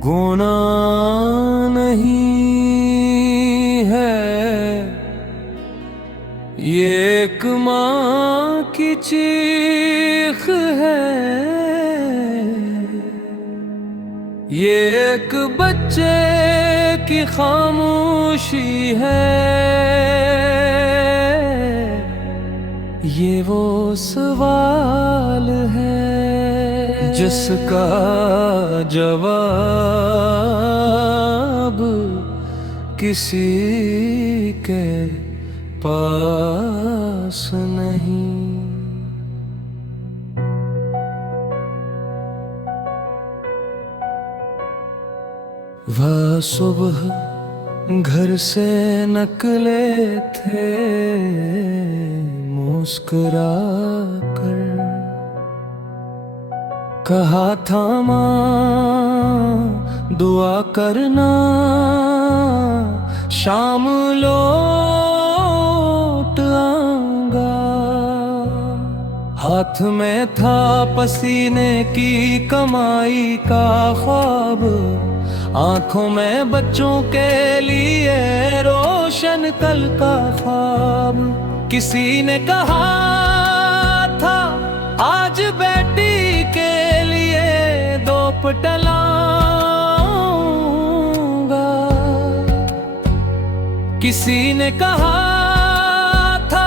गुनाह नहीं है ये एक माँ की चीख है, ये एक बच्चे की खामोशी है, ये वो सवाल है जिसका जवाब किसी के पास नहीं। वह सुबह घर से निकले थे मुस्कुरा कर, कहा था माँ दुआ करना शाम लौट आऊंगा। हाथ में था पसीने की कमाई का ख्वाब, आंखों में बच्चों के लिए रोशन कल का ख्वाब। किसी ने कहा था आज बेटी के लिए दो पटलाऊंगा, किसी ने कहा था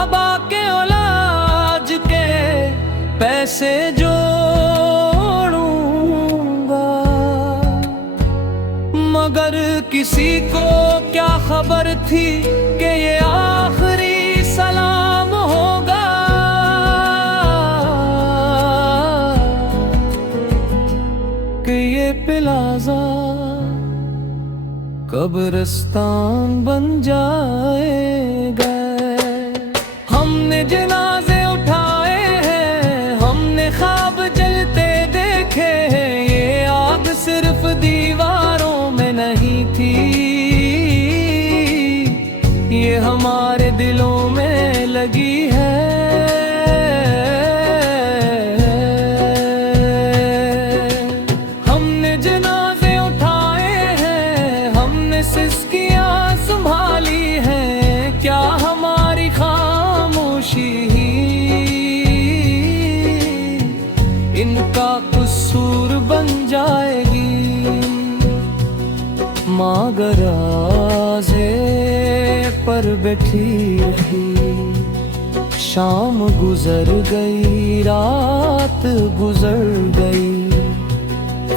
अब आके औलाद के पैसे जोड़ूंगा। मगर किसी को क्या खबर थी कि ये आखिरी सलाम होगा। कि ये प्लाज़ा कब्रिस्तान बन जाएगा। हमने जनाजे उठाए हैं, हमने ख्वाब जलते देखे हैं, ये आग सिर्फ दीवारों में नहीं थी, ये हमारे दिलों में लगी है। हमने जनाजे उठाए हैं, हमने सिसकियां संभाली हैं, क्या हमारी खामोशी ही इनका कसूर बन जाएगी। माँ गराजे पर बैठी रही, शाम गुजर गई, रात गुजर गई,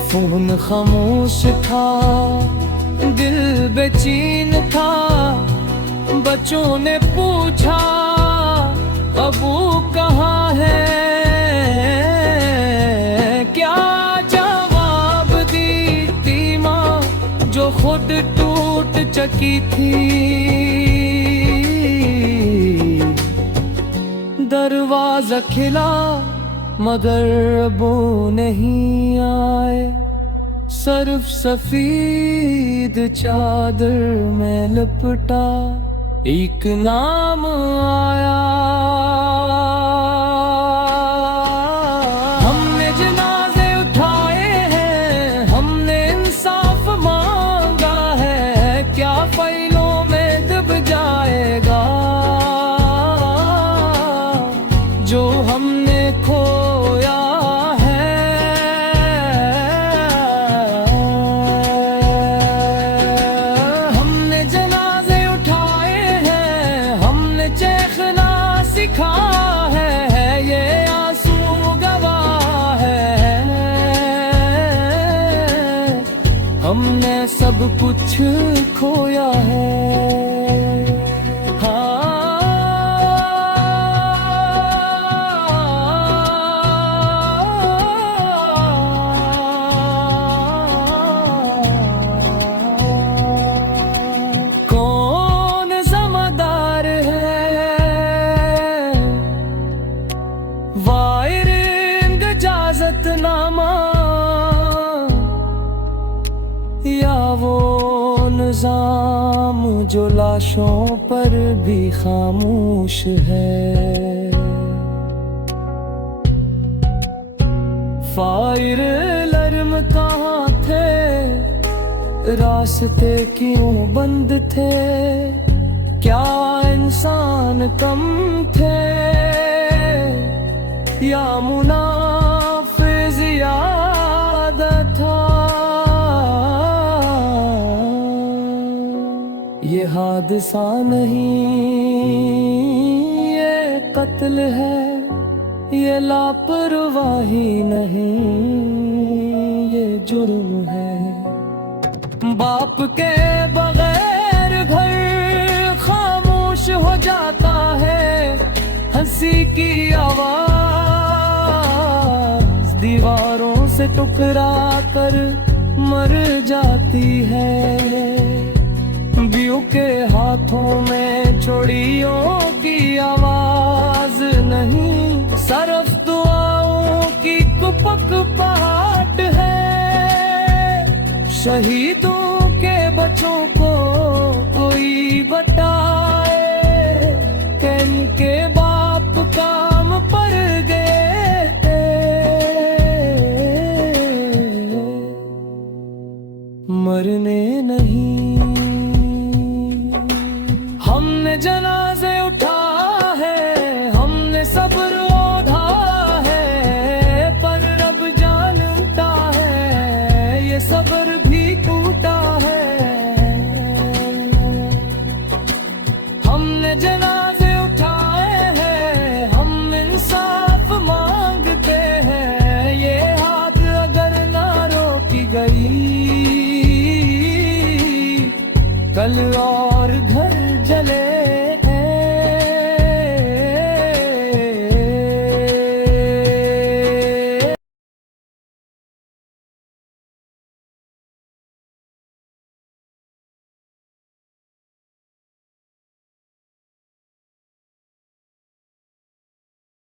फोन खामोश था, दिल बेचैन था। बच्चों ने पूछा अबू कहाँ है, क्या जवाब दी माँ जो खुद टूट चुकी थी। दरवाजा खिला मगर वो नहीं आए, सिर्फ सफेद चादर में लिपटा एक नाम आया। हमने जनाजे उठाए हैं, हमने इंसाफ मांगा है, क्या फाइलों में दब जाएगा जो हमने खोया है। हमने जनाजे उठाए हैं, हमने चेखना सिखा है, ये आंसू गवाह है। हमने सब कुछ खोया है। वायरिंग इजाजतनामा या वो निजाम जो लाशों पर भी खामोश है। फायर अलार्म कहाँ थे रास्ते क्यों बंद थे, क्या इंसान कम थे या मुनाफिज ज्यादा था। ये हादसा नहीं, ये कत्ल है, ये लापरवाही नहीं, ये जुर्म है। बाप के बगैर घर खामोश हो जाता है, हंसी की आवाज दीवारों से टकरा कर मर जाती है। बियू के हाथों में चोड़ियों की आवाज नहीं, सरफ दुआओं की कुपक पहाट है। शहीदों के बच्चों को कोई बताए कि इनके बाप काम पर गए थे। मरने नहीं, हमने जनाजे उठा है, हमने सब्र ओढ़ा है, पर रब जानता है ये सब्र भी टूटा है। हमने जनाजे उठाए हैं, हम इंसाफ मांगते हैं, ये हाथ अगर ना रोकी गई, कल और घर जले